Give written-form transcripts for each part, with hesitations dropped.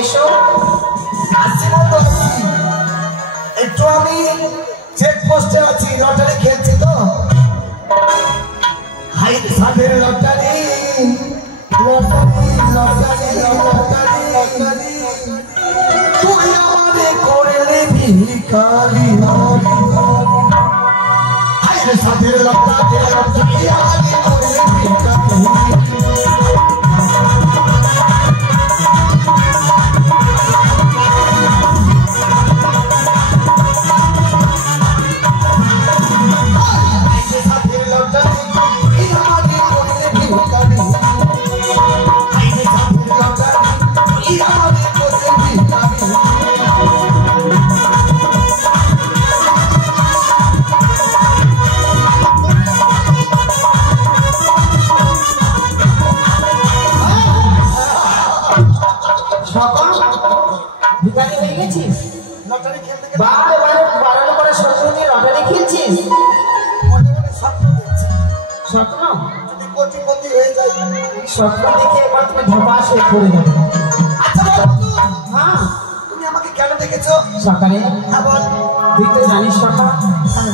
এসো। আসছি না তো, একটু আমি চেক পোস্টে আছি, লটারি খেলছি তো। হাই সাধের lottery lottery lottery lottery lottery, তুই আমারে করলে ভিখারি। হাই সাধের লটারি লটারি, আমারে করলে ভিখারি। ভিখারি হয়ে গেছিস? লটারি খেলতে বারে বারে বারণ করে স্বপ্ন নিয়ে লটারি খেলছিস? মনে মনে স্বপ্ন দেখছি, স্বপ্ন যদি কোটিপতি হয়ে যাই। স্বপ্ন দেখে এবার তুমি ধপাস হয়ে পড়ে যাবে। আচ্ছা বন্ধু, হ্যাঁ তুমি আমাকে কেন ডেকেছো? সকালে হ্যাঁ বল। তুই তো জানিস সকাল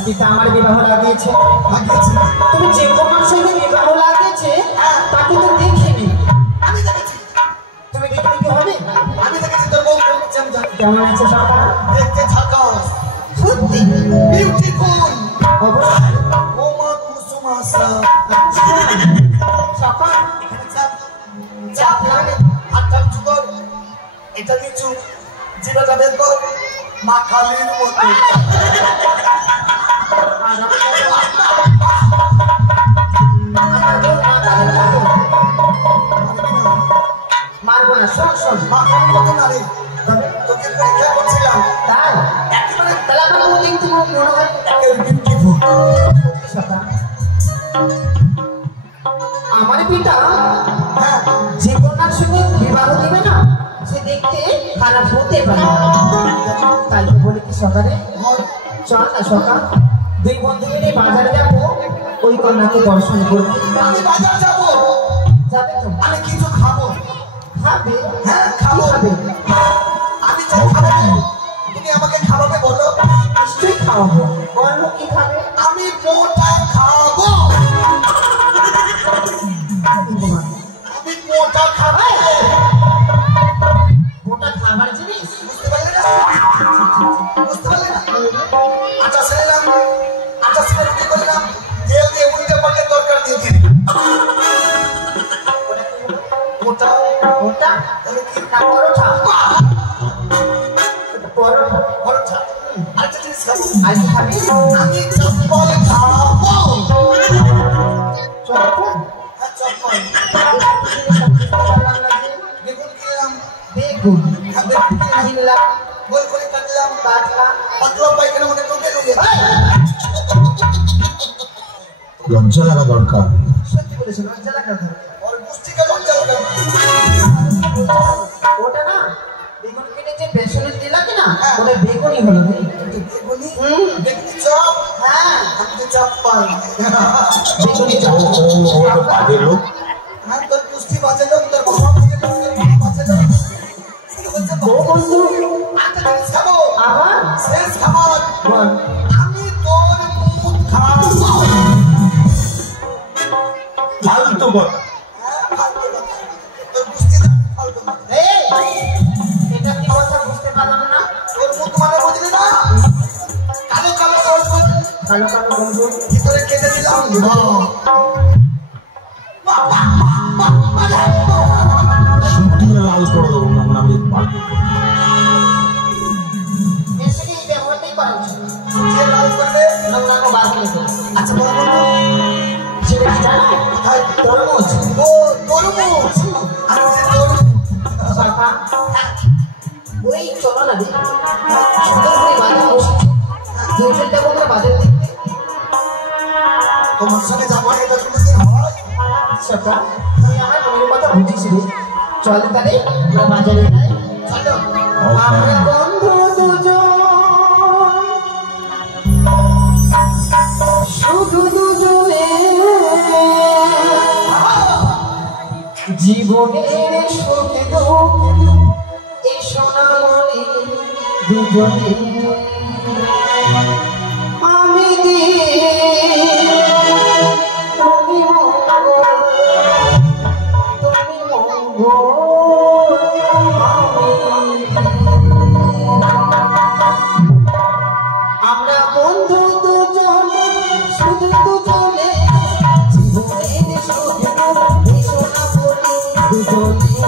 পিতা আমার বিবাহ লাগিয়েছে। লাগিয়েছে? তুমি যে তোমার সঙ্গে বিবাহ লাগিয়েছে তাকে তো দেখিনি। আমি দেখেছি। তুমি দেখে কি হবে? আমি দেখেছি তোর বউ বলছে, আমি জানি। কেমন আছে সকাল? দেখতে ঝাকাস, সত্যি বিউটিফুল, অবশ্যই। ও মা কুসুমাসা। সকাল এখানে চাপ চাপ লাগে, হাতটা উঁচু কর, এটা নিচু, জিভেটা বের কর, মা কালীর মতো। মারবো না, শোন শোন। মা কালীর মতো না রে, তোকে পরীক্ষা করছিলাম। তাই একেবারে তাহলে আমার মনে একটু মনে হয় বিউটিফুল। সকাল আমার পিতা হ্যাঁ, যে কন্যার সঙ্গে বিবাহ দিবে না সে দেখতে খারাপ হতে পারে। তাই তো বলি কি সকালে বল। চল না সকাল দুই বন্ধু মিলে বাজারে যাবো ওই কন্যাকে দর্শন করতে। আমি বাজার যাবো, যাবে তো? আমি কিছু খাবো। খাবে? হ্যাঁ খাবো। খাবে? আমি যে খাবো, তুমি আমাকে খাওয়াবে বলো। নিশ্চয়ই খাওয়াবো। বলো কি খাবে? আমি মোটা খাবো, আমি মোটা খাবো। ওটা খাবার জিনিস। বুঝতে পারলে না? বুঝতে পারলে না? আটা ছেড়েলাম, আটা ছেড়ে রুটি করলাম, তেল দিয়ে উল্টে পাল্টে তরকারি দিয়ে দিই। মোটা ওটা তাহলে কি? না পরোটা। পরোটা পরোটা। আরেকটা জিনিস খাবো, আর কি খাবি? আমি চপ্পল খাবো। চপ্পল? হ্যাঁ চপ্পল। বেগুন কিনলাম, বেগুন হ্যাঁ বেগুন কিনলাম, কিনলাম, গোল করে কাটলাম, কাটলাম। পাতলা পায়খানা মনে টোকে রয়ে গেছে। লজ্জা লাগা দরকার। সত্যি বলেছো, লজ্জা লাগা দরকার। ওর পুষ্টিকে লজ্জা লাগে। ওটা না বেগুন কিনে যে বেসনের দিলা কিনা ওটা বেগুনই হলো। বেগুনি, বেগুনি চপ। হ্যাঁ আমি তো চপ পাই। বেগুনি চপ। ও তো কাজের লোক। হ্যাঁ তোর পুষ্টি বাঁচে লোক, তোর বাবা বাঁচে লোক, তোর মা বাঁচে লোক। সেটা বলছে ও বন্ধু আরেকটা জিনিস খাবো, আবার শেষ খাবার, বল। আমি তোর মুখ খাবো। ফালতু কথা। হ্যাঁ ফালতু কথা, তোর পুষ্টিটা ফালতু কথা। এই এটা কি কথা বুঝতে পারলাম না। তোর মুখ মানে বুঝলি না? কালো কালো তোর মুখ, কালো কালো বন্ধু ভিতরে কেটে দিলাম। শুদ্ধ লাল করে দেবো না আমি পাল্টে। বেশি দিন ব্যবহারই করা উচিত। যে লাল করবে নোংরানো বার করে দেবো। আচ্ছা বলো বন্ধু, সেটা কি জানো? কোথায় তরমুজ। ও তরমুজ। আমি যে তরমুজ। সরকার ওই চলো না দিদি সুন্দর করে বাজার বসেছে। দুজনটা বলতে বাজার দেখতে তোমার সঙ্গে যাবো, এটা কোনোদিন হয়? সরকার তুই আমার মনের কথা বুঝিস রে। চল তাহলে আমরা বাজারে যাই। চলো। আমরা বন্ধু দুজন শুধু দুজনে জীবনের সুখ দুঃখ দুজনে আমি তুমি মঙ্গল আমরা বন্ধু দুজনে শুধু দুজনে জীবনের শুধু সোনা বলি দুজনে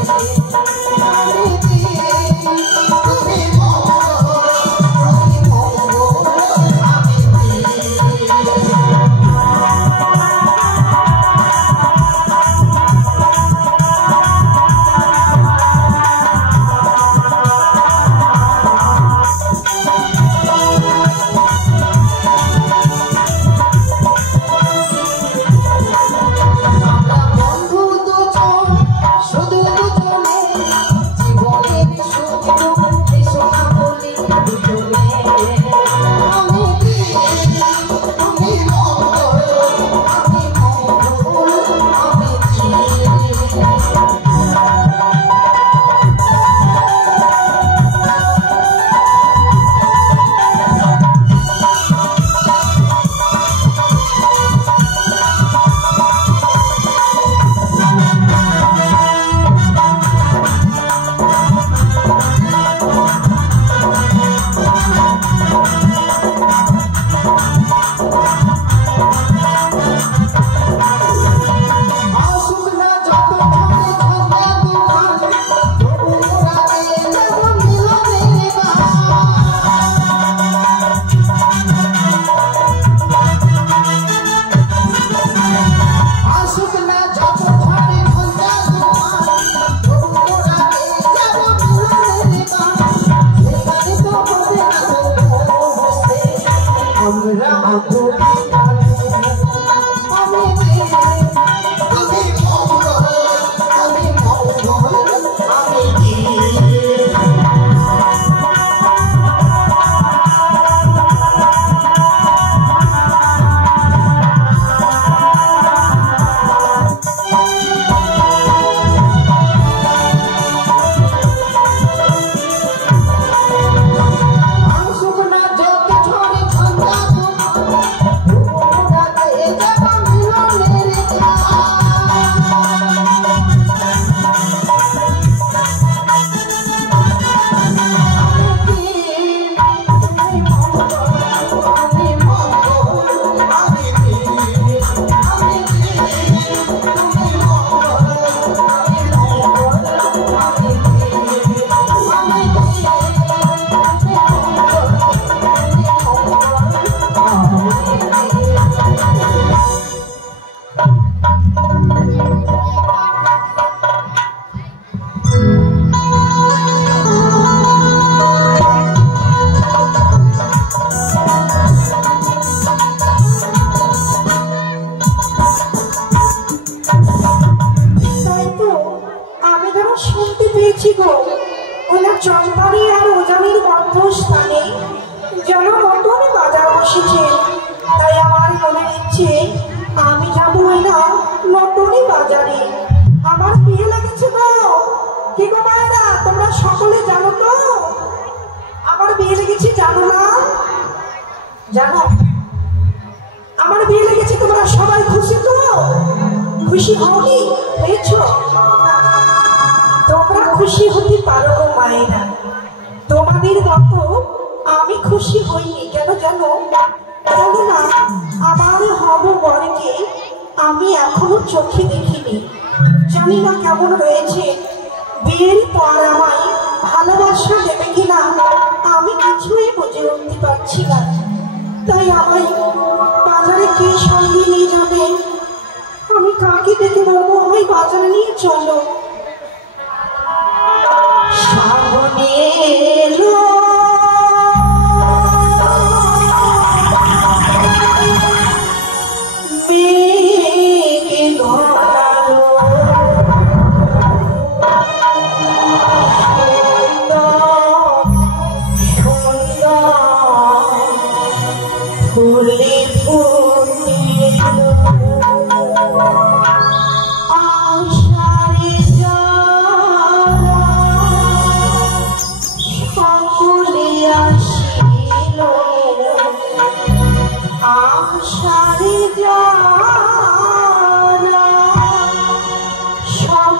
আশারে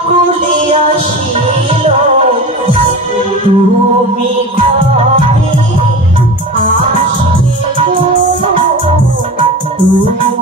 সকলে আসিল তুমি কবে আসবে গো তুমি কবে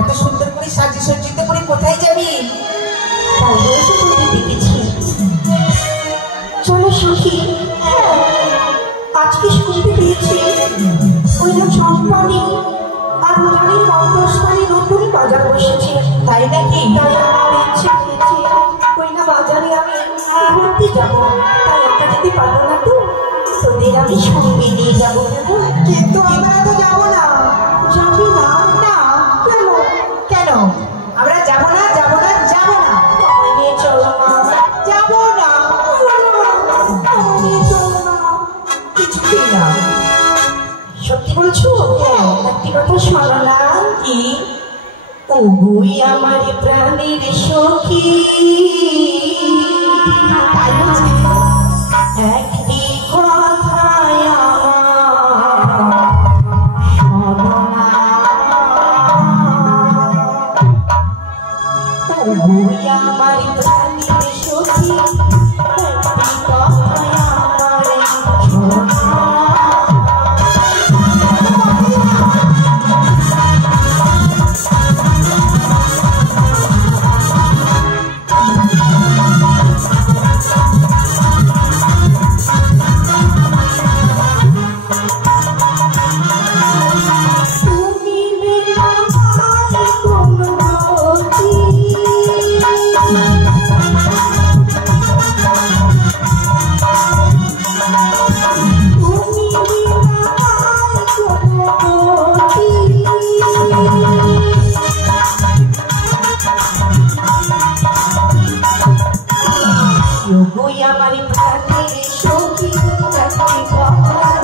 এত সুন্দর করে সাজি সজ্জিত করে কোথায় যাবি? চলো সখী, আজকে শুনতে পেয়েছি ওই চম্পানি আর উদানির মন্ত্রস্থানে নতুন বাজার বসেছে। তাই নাকি? তাই আমার ইচ্ছে হয়েছে ওই না বাজারে আমি ঘুরতে যাবো। তাই একা যেতে পারবো না তো, তোদের আমি সঙ্গে নিয়ে যাবো। কিন্তু আমরা তো যাবো না। একটি কথা শোনো না। কি? ওগুই আমার প্রাণের সখী, একটি কথায় আমার শোনো না। ওগুই আমার প্রাণের সখী, একটি কথায়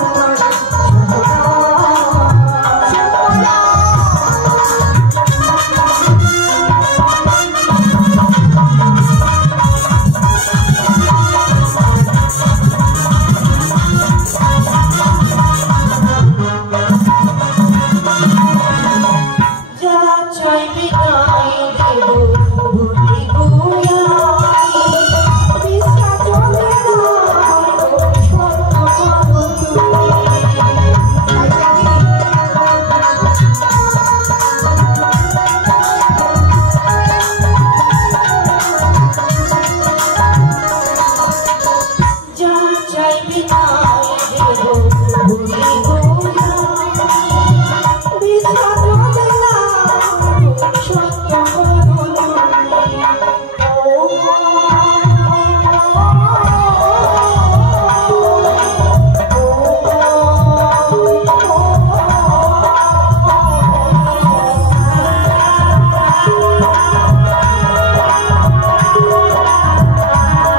আমার শোনো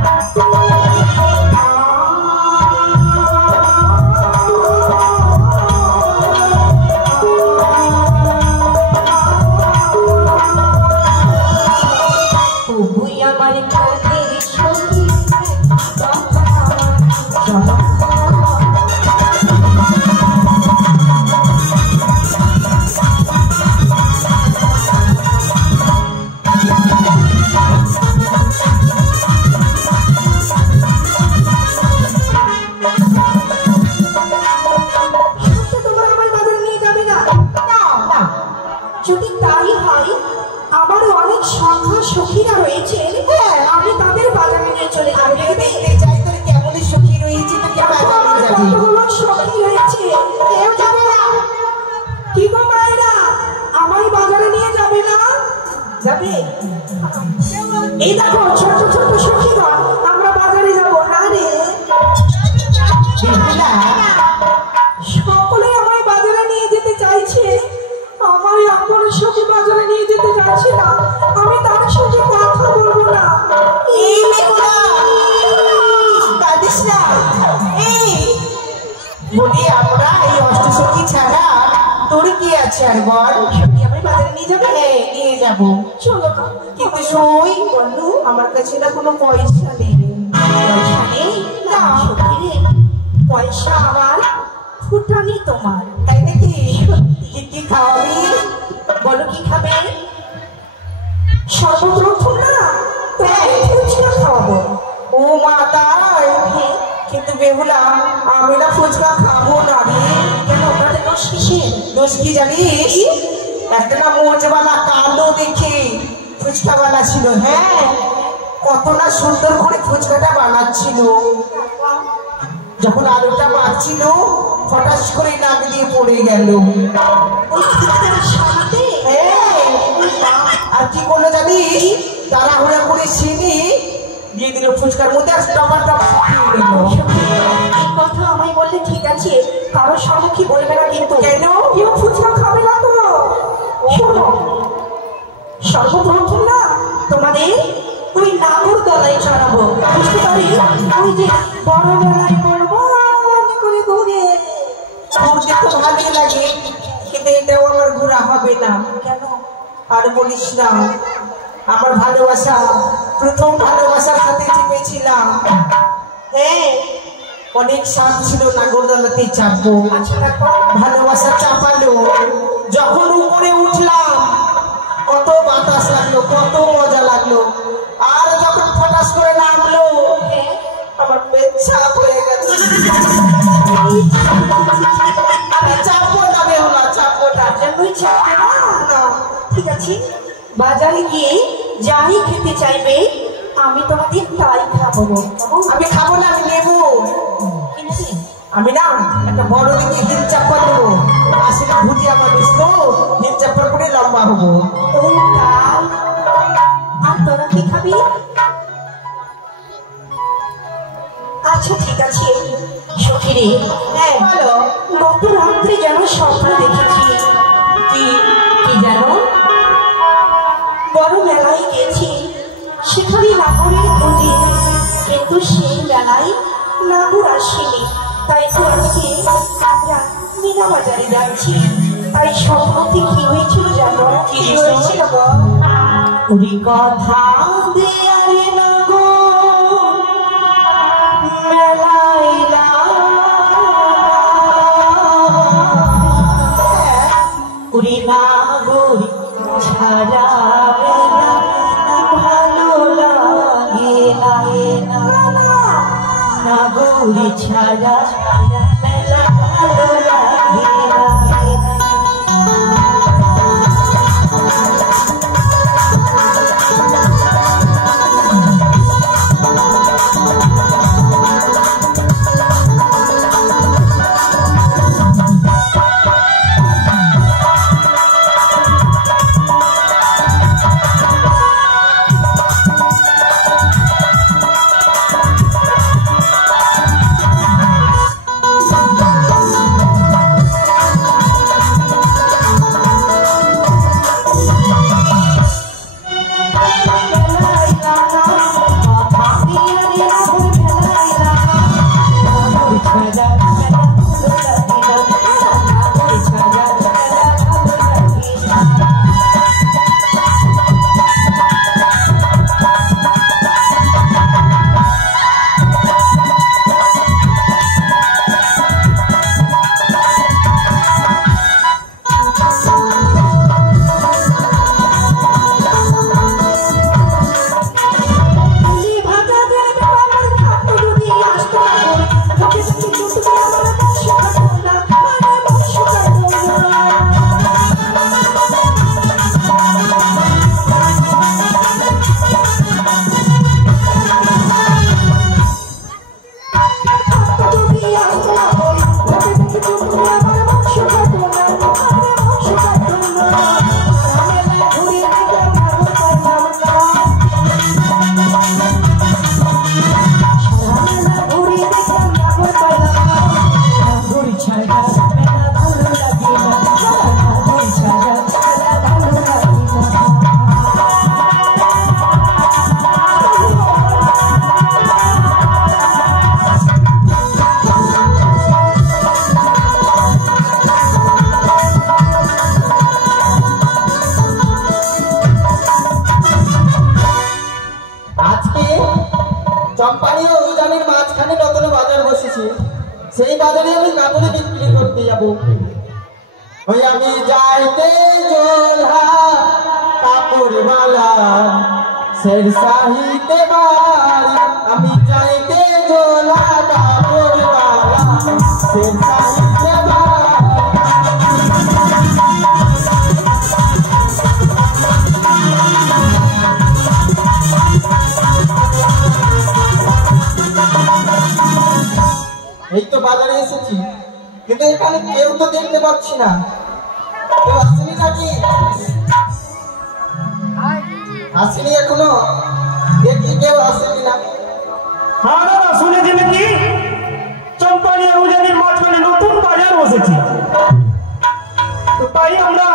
না। এই দেখো ছোট ছোট সখীগণ, আমরা বাজারে যাব না রে। সকলে আমায় বাজারে নিয়ে যেতে চাইছে, আমার আপন সখী বাজারে নিয়ে যেতে চাইছে না, আমি তার সাথে কথা বলবো না। এই মেঘনা কাঁদিস না, এই বলি আমরা এই অষ্টসখী ছাড়া তোর কি আছে আর বল? আমি বাজারে নিয়ে যাবে? নিয়ে যাবো, চলো। কিন্তু সই বললু আমার কাছে না কোনো পয়সা নেই। পয়সা নেই? না সত্যি রে, পয়সা আমার ফুটানি তোমার, তাই নাকি? কি কি খাওয়াবি বলো, কি খাবে? সর্বপ্রথম না ফুচকা খাওয়াবো। ও মা তাই? কিন্তু বেহুলা আমি না ফুচকা খাবো না রে। কেন, ওটাতে দোষ কিসের? দোষ কি জানিস? একটা না মোচবালা কালো দেখে ফুচকাওয়ালা ছিল, হ্যাঁ কত না সুন্দর করে ফুচকাটা বানাচ্ছিল। যখন আলুটা বাড়ছিল ফটাস করে নাক দিয়ে পড়ে গেল। আর কি করলো জানিস? তাড়াহুড়া করে চিনি দিয়ে দিল ফুচকার মধ্যে, আর টমাটো কথা আমায় বললে ঠিক আছে, কারোর সামনে কি বলবে না কিন্তু। কেন? কেউ ফুচকা খাবে না তো। সর্বপ্রথম না তোমাদের ওই নাগর দলাই চড়াবো, বুঝতে পারি? ওই যে বড় বেলায় বড় শুনতে খুব ভালোই লাগে, কিন্তু এটাও আমার ঘোরা হবে না। কেন আর বলিস না, আমার ভালোবাসা প্রথম ভালোবাসার সাথে চেপেছিলাম। হ্যাঁ, অনেক সাপ ছিল নাগরদোলাতে চাপবো, ভালোবাসা চাপালো। যখন উপরে উঠলাম কত বাতাস লাগলো, কত মজা লাগলো। আর যখন ফটাস করে নামলো আমার পেট চাপ হয়ে গেছে। আমি চাপবো না বেহুলা, চাপবো না। ঠিক আছে, বাজারে গিয়ে যাই খেতে চাইবে আমি তোমাদের তাই খাবো। আমি খাবো না, আমি নেবো। আমি না একটা বড় দিকে হিল চাপ্পা নেবো। আসলে ভুটিয়া মানুষ তো, হিল চাপ্পার করে লম্বা হবো। আর তোরা কি খাবি? আচ্ছা ঠিক আছে সখীরে। হ্যাঁ বলো। গত রাত্রে যেন স্বপ্ন দেখেছি। কি কি জানো? বড় মেলায় গেছি, সেখানে নাগরের খোঁজে, কিন্তু সেই মেলায় নাগর আসেনি। তাই তো আজকে আমরা মিনা বাজারে যাচ্ছি। তাই সম্পত্তি কি হয়েছিল জানো? কি হয়েছিল গো? ওই কথা দেয়ারে নাগর মেলায় ওরে নাগর ছাড়া ভালো লাগে না, নাগর ছাড়া মেলা ভালো লাগে না। চম্পানি ও উজানের মাঝখানে নতুন বাজার বসেছে, সেই বাজারে আমি কাপড় বিক্রি করতে যাবো। ওই আমি যাইতে জোলহা কাপড় বালা শের সাহিতে বাড়ি, আমি যাইতে জোলহা কাপড় বালা শের সাহিতে বাড়ি। এই তো বাজারে এসেছি, কিন্তু এখানে কেউ তো দেখতে পাচ্ছি না। কেউ আসেনি নাকি? আসেনি এখনো? দেখি কেউ আসেনি না। হ্যাঁ দাদা, শুনেছি নাকি চম্পানি আর উজানির মাঝখানে নতুন বাজার বসেছে। তো তাই আমরা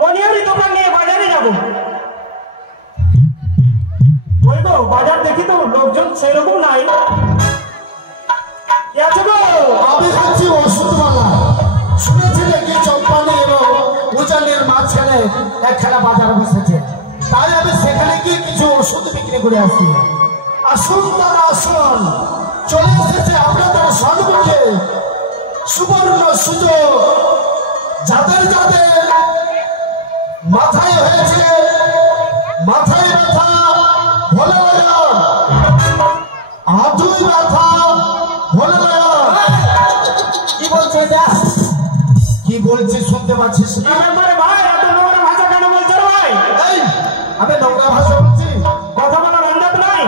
মনিহারি দোকান নিয়ে বাজারে যাব। ওই গো বাজার দেখি তো লোকজন সেরকম নাই। আমি হচ্ছি ওষুধওয়ালা। একখানা বাজার বসেছে, তাই আমি সেখানে গিয়ে কিছু ওষুধ বিক্রি করে আসি। আসুন তারা আসুন, চলে এসেছে আপনাদের সম্মুখে সুবর্ণ সুযোগ। যাদের যাদের মাথায় হয়েছে মাথায় ব্যথা হলে লাগান, হাঁটুই ব্যথা হলে লাগান। কি বলছে এটা? কি বলছি শুনতে পাচ্ছিস না? ভাই এত নোংরা ভাষা কেন বলছো ভাই? এই আমি নোংরা ভাষা বলছি? কথা বলার অঞ্জাত নাই?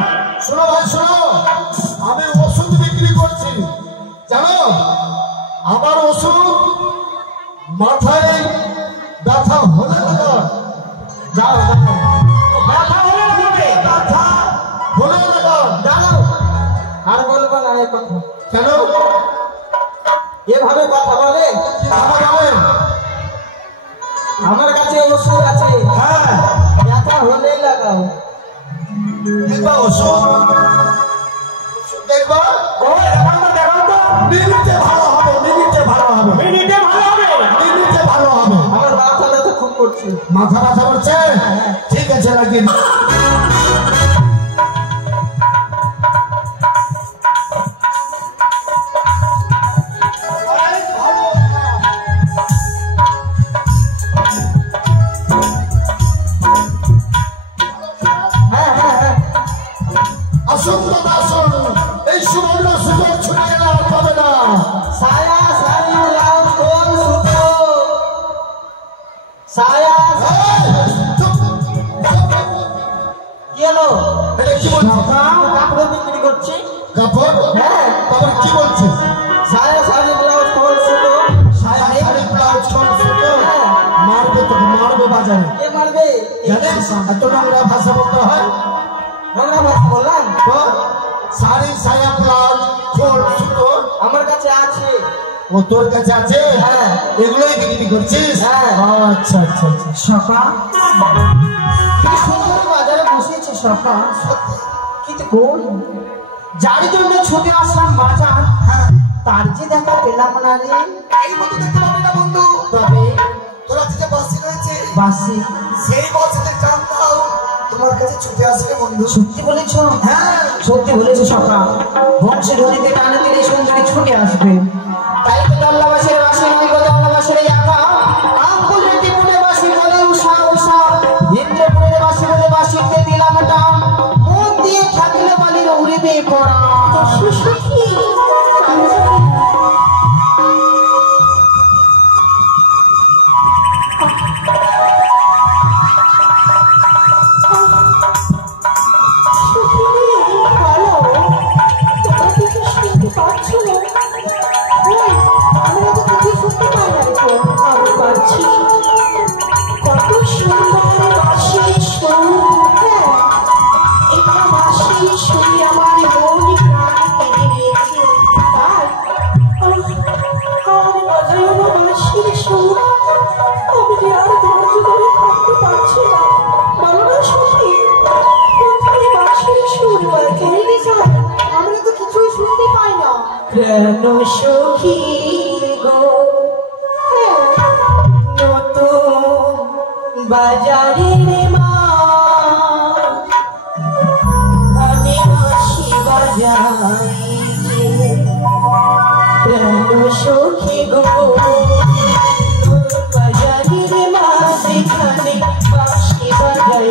শোনো ভাই শোনো, আমি ওষুধ বিক্রি করছি জানো। আমার ওষুধ মাথায় ব্যথা হলে লাগান। যাও ব্যথা হলে লাগবে। ব্যথা হলে লাগান। দাঁড়াও, আর বলবো না এই কথা। কেন? এভাবে কথা বলে? কি ভাবা যাবে? আমার কাছে ওষুধ আছে, হ্যাঁ ব্যথা হলেই লাগাও। দেখবা ওষুধ, দেখবা ওই দেখাও তো। মিনিটে ভালো হবে, মিনিটে ভালো হবে, মিনিটে ভালো হবে। মিনিটে ভালো হবে। আমার মাথা ব্যথা খুব করছে। মাথা ব্যথা করছে? ঠিক আছে লাগিয়ে দিন। আসুন দাদা আসুন, এই সুবর্ণ সুযোগ ছুটিয়ে আর পাবে না। সায়া সারি লাও কোন সুতো, সায়া কি হলো? এটা কি বলছিস? কাপড় বিক্রি করছি। কাপড়? হ্যাঁ। তারপর কি বলছিস? সায়া সারি লাও কোন সুতো। সায়া শাড়ি ব্লাউজ কোন সুতো? হ্যাঁ। মারবে তোকে, মারবে বাজারে। কে মারবে? জানিস এত নোংরা ভাষা বলতে হয়? নোংরা ভাষা বললাম? তো শাড়ি সায়া ব্লাউজ কোন সুতো আমার কাছে আছে। ও তোর কাছে আছে? হ্যাঁ। এগুলোই বিক্রি করছিস? হ্যাঁ। ও, আচ্ছা আচ্ছা আচ্ছা। সকা কি সুন্দর বাজারে বসেছে সকা, কিন্তু কই যার জন্য ছুটে আসলাম বাজার, তার যে দেখা পেলাম না রে। এই মতো দেখতে পাবি না বন্ধু। তবে তোরা যে বাসি রয়েছে, বাসি সেই বাসিতে জানতাম তোমার কাছে ছুটে আসবে বন্ধু। সত্যি বলেছ? হ্যাঁ সত্যি বলেছে সকা, বংশী ধরিতে টানে দিলে সুন্দরী ছুটে আসবে। তাই তো দল্লাবাসের বাসি নয় গো, দল্লাবাসের একা। আঙ্কুল রেডি পুনে বাসি বলে উষা উষা, ইন্দ্রপুরের বাসি বলে বাসিতে দিলাম টান। মন দিয়ে থাকলে বালির উড়িবে পড়া। কেন সখী গো নতুন বাজারের মা, আমি হাসি বাজাই কেন সখী গো নতুন বাজারের মা, সেখানে হাসি বাজাই।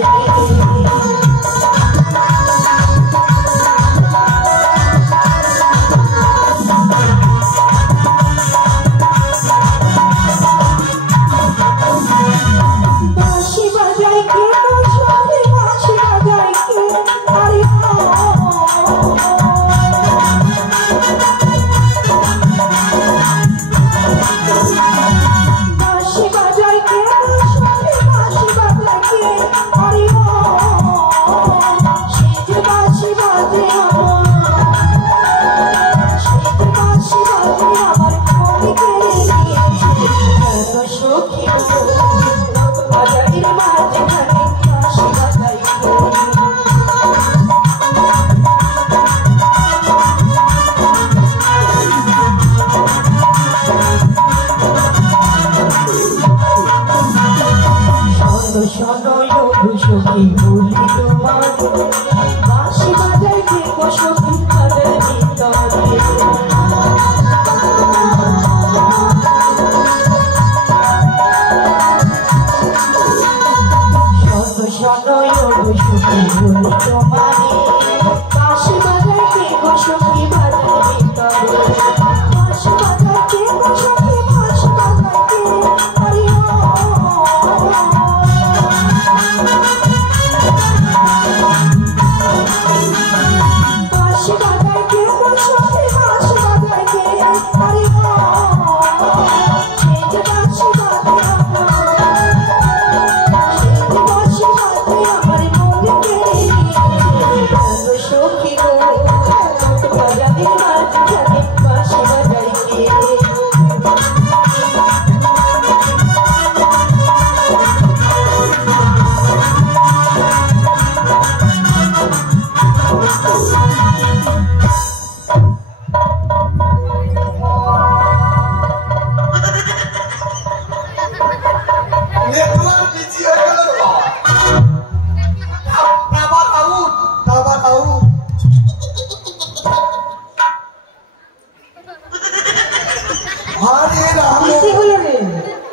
হরে রাম কি হলো রে?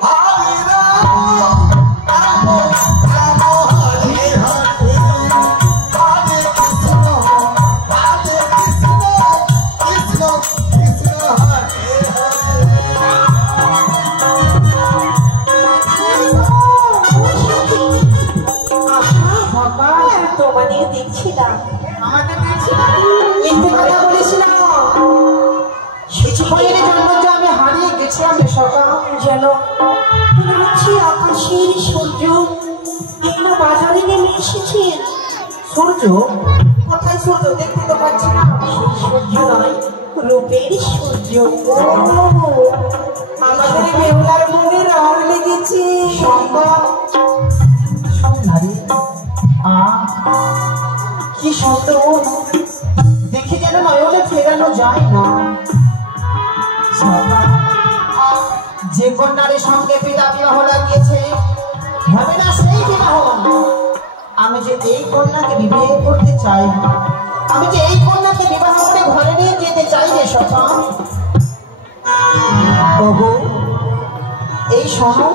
হরে রাম রাম রাম হরে হরে হরে কৃষ্ণ কৃষ্ণ কৃষ্ণ হরে তোমাদের দেখছিলাম। আমাকে দেখছিলাম কিন্তু কথা বলিস না। কিছুক্ষণের জন্য যে আমি হারিয়ে গেছিলাম রে সকাল। যেন মনে হচ্ছে আকাশের সূর্য এই না বাজারে নেমে এসেছেন। সূর্য? কোথায় সূর্য? দেখতে তো পাচ্ছি না। সেই সূর্য নয়, রূপের সূর্য। আমাদের বেহুলার মনে রং লেগেছে। কি সুন্দর, দেখে যেন নয়নে ফেরানো যায় না। যে কন্যার সঙ্গে পিতা বিবাহ লাগিয়েছে হবে না সেই বিবাহ। আমি যে এই কন্যাকে বিবাহ করতে চাই, আমি যে এই কন্যাকে বিবাহ করে ঘরে নিয়ে যেতে চাই রে সখা। ওগো এই শোনো,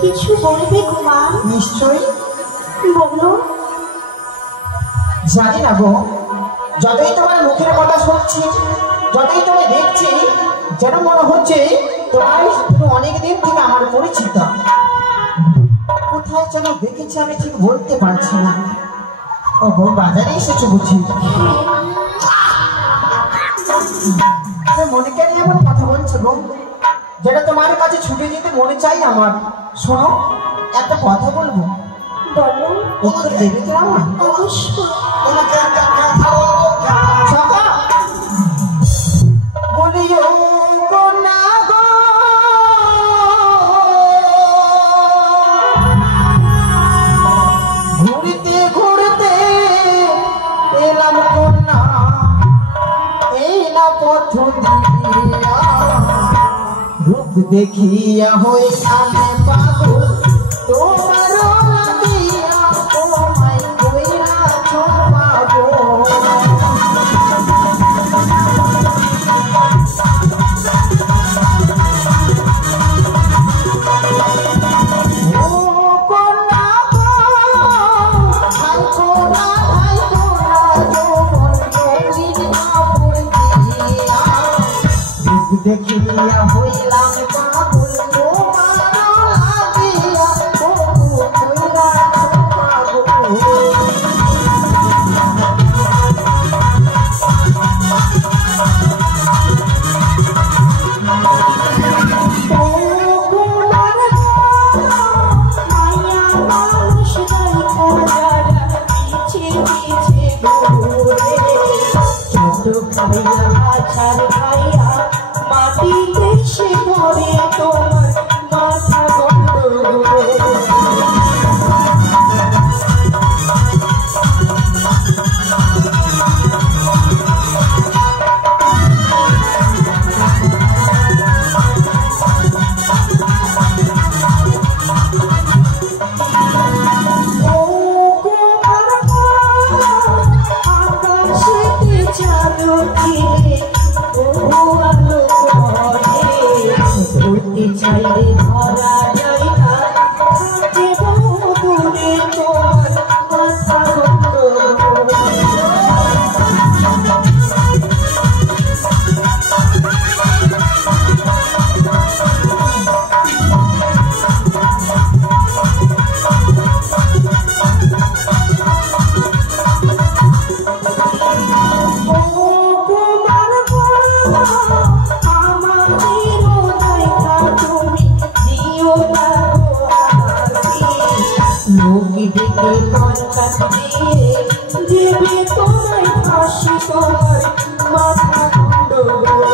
কিছু বলবে কুমার? নিশ্চয়ই বলো। জানি না গো, যতই তোমার মুখের কথা শুনছি, যতই তোমায় দেখছি, যেন মনে হচ্ছে তোমার তুমি অনেক দিন থেকে আমার পরিচিত। কোথায় যেন দেখেছি আমি ঠিক বলতে পারছি না। ও গো, বাজারে এসেছো বুঝি? মনে কেন এমন কথা বলছো গো, যেটা তোমার কাছে ছুটে যেতে মনে চাই আমার। শোনো, একটা কথা বলবো, বলো। উত্তর দেবে তো আমার? অবশ্যই। তোমাকে একটা কথা বলবো। সখা বলিও কন্যা গো, ঘুরতে ঘুরতে এলাম কন্যা এই না পথ দিয়া, রূপ দেখিয়া হয়ে কানে পাগল তোমার লাগিয়া, ও মাই কইরা ছোপাবো। দেখিয়া হইলাম পাগল তোমার লাগিয়া, ও কইরা ছোপাবো। মাটিতে সে ঘরে তোমার মাথা গন্ডগোল। আকাশেতে চাঁদ ঘিরে বহু আলো করে, ধরতে চাইলে ধরা যায় না, থাকে বহু দূরে তোমার মাথা গন্ডগোল। দেবে তোমায় ফাঁসি তোমার মাথা গন্ডগোল।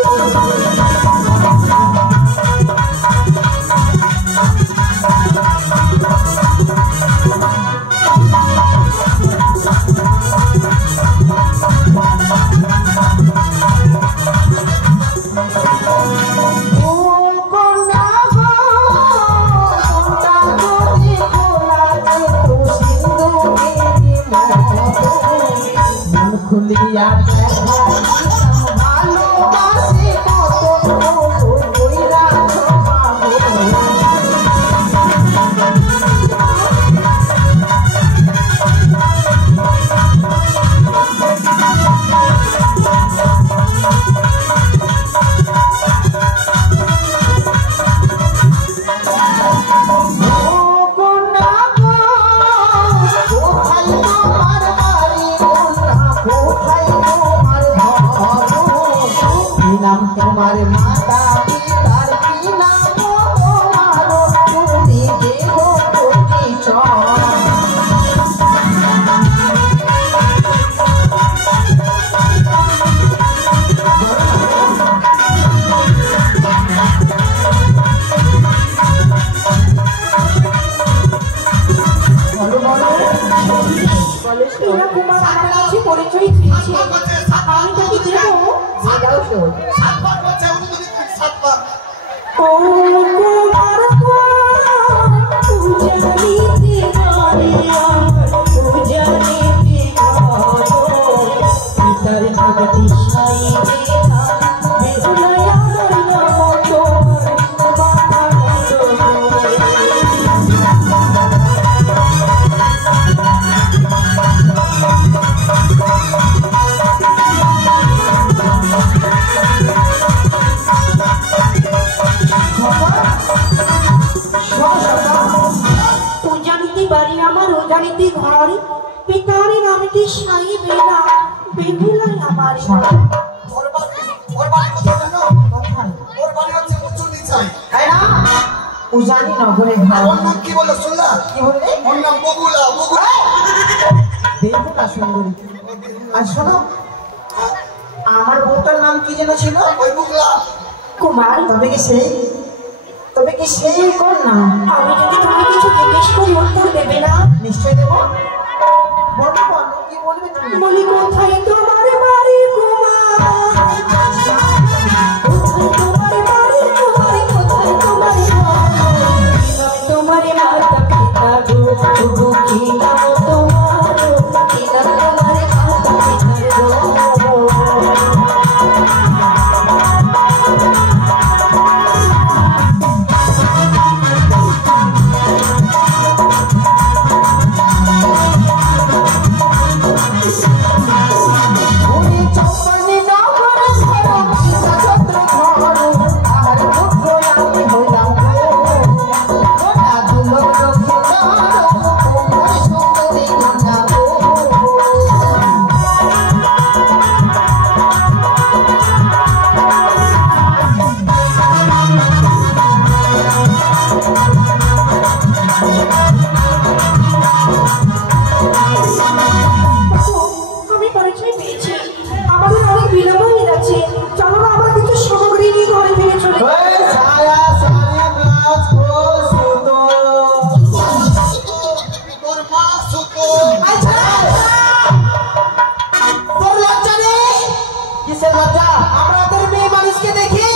কি নাম তোমার মাতা পিতার কি নাম তোমার তুমি দেহ পরিচয় এরা কুমার আমার কাছে পরিচয় দিয়েছে, আমি তাকে দেবো। ও কুমার উজানিতে পিতার ভাগটি সাইবে না বেহুলায় আমার নাম তোমার মাথা উজানিতে বাড়ি আমার উজানিতে ঘর পিতার নামটি সাইবে না বেহুলায় আমার উজানি নগরে ঘর কি বললো শুনলা? কি বললে? ওর নাম বগুলা। বগুলা বেহুলা সুন্দরী। আর শোনো আমার বউটার নাম কি যেন ছিল? ওই বগুলা। কুমার তবে কি সেই কোন না? আমি যদি তুমি কিছু জিজ্ঞেস করি উত্তর দেবে না? নিশ্চয় দেবো। বলো বলো কি বলবে তুমি? বলি কোথায় তোমার বাড়ি কুমার, কোথায় তোমার বাড়ি কুমার, কোথায় তোমার ঘর, তোমার মাতা পিতা গো কি নাম তোমার, কি নাম তোমার মাতা পিতার গো। আমি পরিচয় পেয়েছি, আমাদের অনেক বিলম্ব হয়ে যাচ্ছে, চলো না আমরা কিছু সামগ্রী নিয়ে ঘরে ফিরে চলে যাই। তোর মা সুতো। তোর লজ্জা নেই? কিসের লজ্জা? আমরা তোর মেয়ে মানুষকে দেখি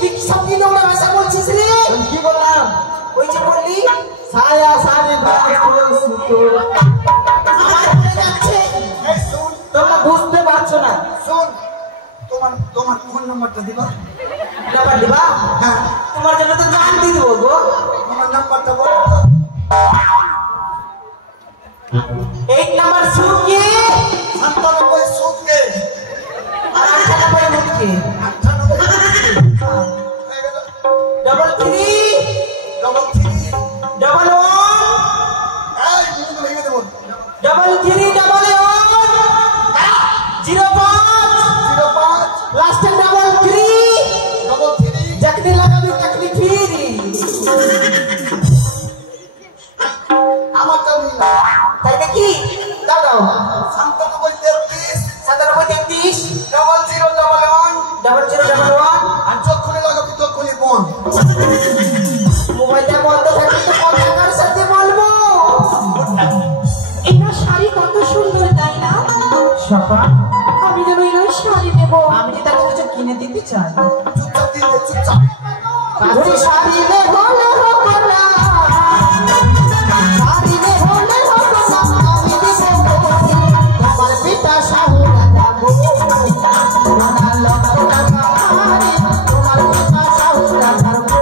তুই সব কি নোংরা ভাষা বলছিস রে? কি বললাম? ওই যে বললি ছায়া সারে আমার হয়ে যাচ্ছে। এই শুন, তোমরা বুঝতে পারছো না। শোন, তোমার ফোন নাম্বারটা দিবা? নাম্বার দিবা? হ্যাঁ, তোমার জন্য তো জান দিয়ে দেবো গো। তোমার নাম্বারটা বলো। 8 নাম্বার সুটকে 97 সুতকে আর 98 মুটকে 98 হয়ে গেল। 33 33 11 এই তুমি ভেঙে দেবো। 3311 05 05 লাস্টে 33 33 চাকরি লাগাবি চাকরি ফিরি। আমারটাও নিলাম। তাই নাকি? দাও দাও 97 97 33 0011 0011 আর যখনই লাগাবি তখনই বন্ধ। মোবাইলটা বন্ধ থাকলে তো কথা কার সাথে বলবো? এরা শাড়ি কত সুন্দর তাই না? সকাল আমি যেন এরা শাড়ি নেবো। আমি যে তাকে কিছু কিনে দিতে চাই। চুপচাপ দিয়ে দে, চুপচাপ। কাজে শাড়ি নে হলে হবে না, শাড়ি নে হলে হবে না, আমি দিব তোমার পিতা শাহুরা যাবো, তোমার লক্ষ টাকা হারি, তোমার পিতা শাহুরা যাবো।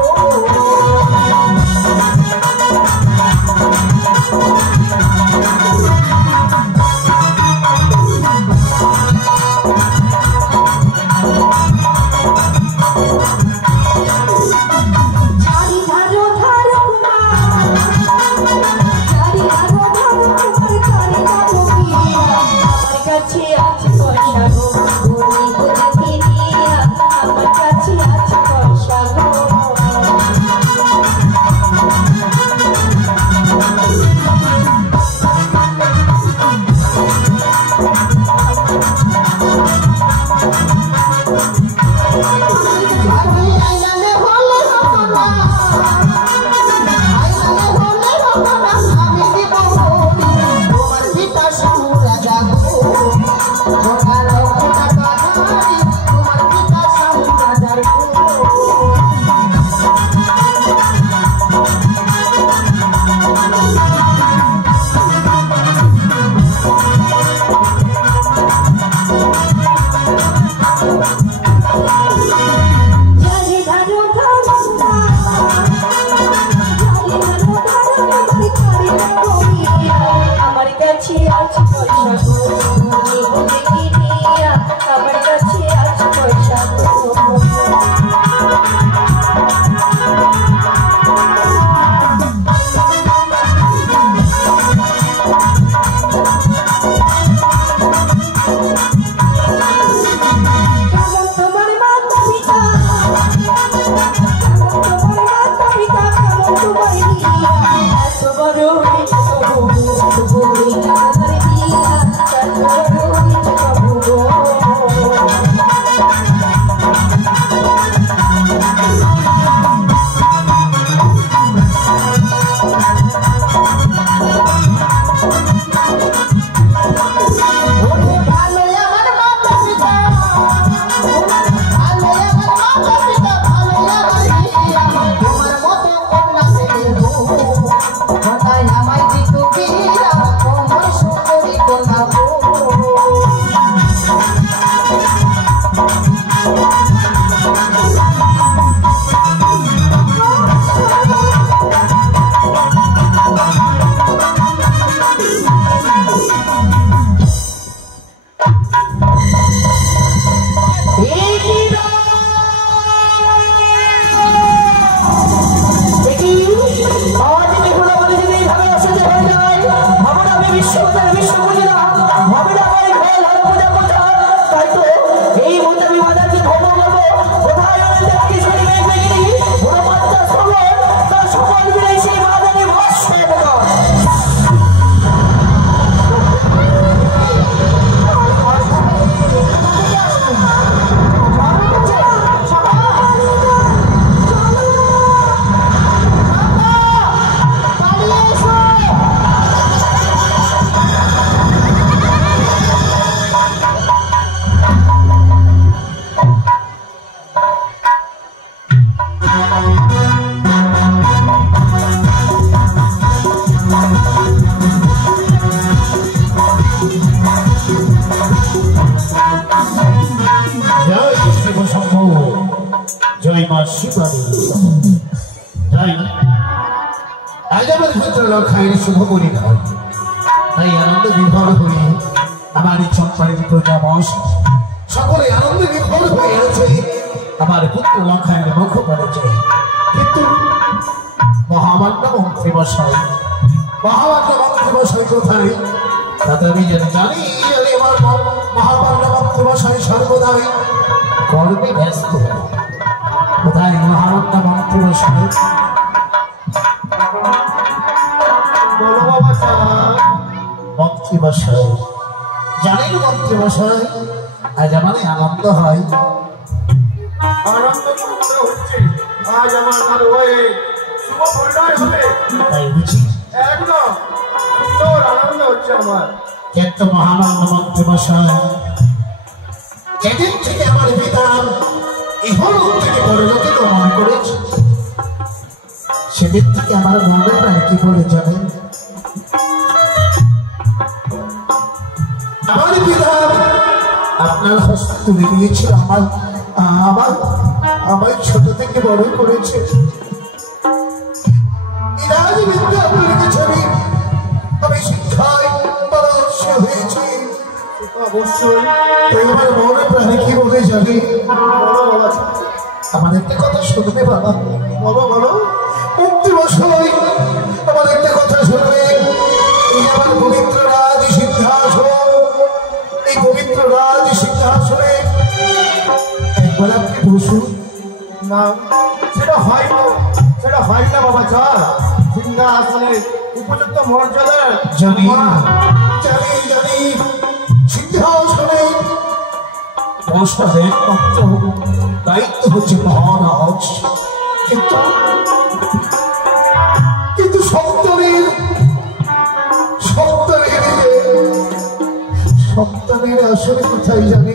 শাড়ি ধারো ধারো জয় মা শিবানী। তাই আজ আমার ক্ষেত্রে লক্ষায় শুভ পরিণাম, তাই আনন্দ বিভোর হয়ে আমার এই চম্পারের প্রজাবশ সকলে আনন্দ বিভোর হয়ে আছে আমার পুত্র লক্ষায়ের মুখ করে যায়। কিন্তু মহামান্য মন্ত্রী মশাই কোথায় তাতে আমি জানি আমার মহামান্য মন্ত্রী মশাই সর্বদাই কর্মে ব্যস্ত। কোথায় মহামান্য মন্ত্রী মশাই? মন্ত্রী মশাই জানেন মন্ত্রী মশাই আজ আমাদের আনন্দ হয়। আনন্দ হচ্ছে আজ আমার দাদু ভাইয়ের শুভ পরিণয় হবে। তাই বুঝি একদম সুন্দর আনন্দ হচ্ছে আমার। কিন্তু মহামান্য মন্ত্রী মশাই যেদিন থেকে আমার পিতার ইহলোক থেকে পরলোকে গমন করেছে সেদিন থেকে আমার মনে প্রায় কি বলে যাবেন। আমার পিতা আপনার হস্ত তুলে দিয়েছে, আমার ছোট থেকে বড় করেছে। আমি শিক্ষায় পরামর্শ হয়েছি। অবশ্যই আমার মনে প্রাণে কি বলে যাবে। আমার একটা কথা শুনবে বাবা? বলো মন্ত্রী মশাই আমার একটা কথা শুনবে। এই আমার পবিত্র রাজ সিংহাসন, এই পবিত্র রাজ সিংহাসনে একবার আপনি বসুন। না, সেটা হয় না বাবা চা। সিংহাসনে উপযুক্ত মর্যাদা জানি সিংহাসনে বসার একমাত্র দায়িত্ব হচ্ছে মহারাজ। কিন্তু সন্তানের আসলে কোথায় জানি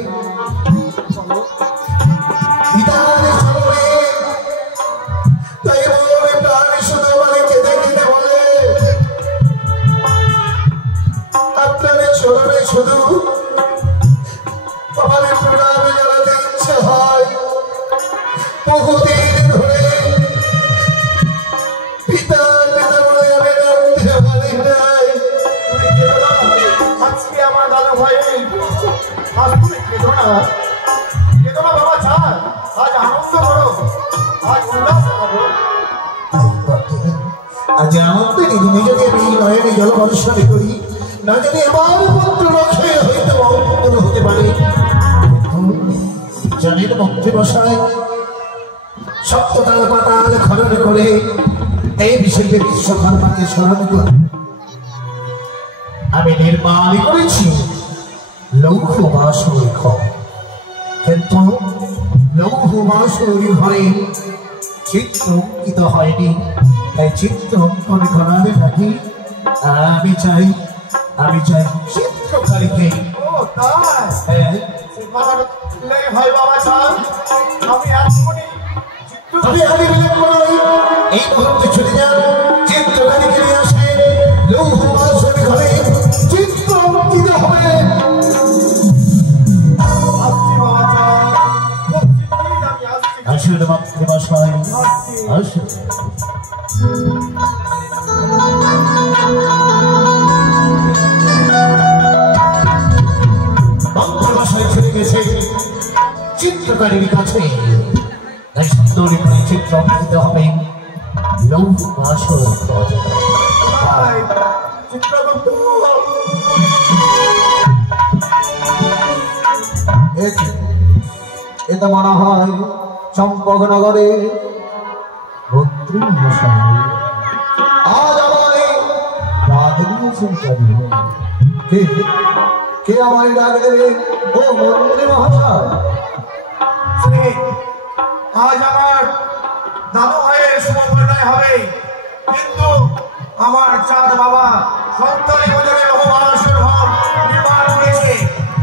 বিধানের চরণে। তাই বলে প্রাণ শুধু মানে কেঁদে কেঁদে বলে আপনাদের চরণে শুধু আমাদের প্রণাম জানাতে ইচ্ছে হয়। বহুদিন ধরে পিতা বলে আমি জানতে পারি নাই। আজকে আমার দাদু ভাই আজ তুমি কেঁদো না বাবা চা। আজ আনন্দ করো, আজ উল্লাস করো। আজ আনন্দে নিজেকে আমি নয়নে জল বর্ষণ করি, না জানি আমার পুত্র লক্ষ্যে হইতে মঙ্গল হতে পারে। জানেন মন্ত্রী মশাই সপ্ততাল পাতাল খনন করে এই বিষয়কে বিশ্বকর্মাকে স্মরণ করে আমি নির্মাণ করেছি লৌহ বাসুর ঘর। কিন্তু লৌহ বাসুর ঘরে চিত্র অঙ্কিত হয়নি। তাই চিত্র অঙ্কন করার নাকি আমি চাই চিত্রকারীকে। ও তাই হ্যাঁ, হয় বাবা চা। আমি এখনই তবে আমি বিলম্ব নই, এই মুহূর্তে চলে যান চিত্রকারীকে নিয়ে আসে। লৌহ বাসুর ঘরে চিত্র অঙ্কিত হবে। আসুন মাতৃভাষায় আসুন। মাতৃভাষায় ফিরে গেছে চিত্রকারীর কাছে। তাই সুন্দর করে চিত্র অঙ্কিত হবে লৌহ বাসুর ঘর। চিত্রগুপ্ত এটা মনে হয় চম্পকনগরে মন্ত্রী মশাই আজ আমায় ডাক দিয়েছেন। কে আমায় ডাক দেবে? ও মন্ত্রী মহাশয়, আজ আমার দাদু ভাইয়ের শুভ পরিণয় হবে। কিন্তু আমার চাঁদ বাবা সন্তানী বাজারে লৌহবাসুর ঘর নির্মাণ করেছে,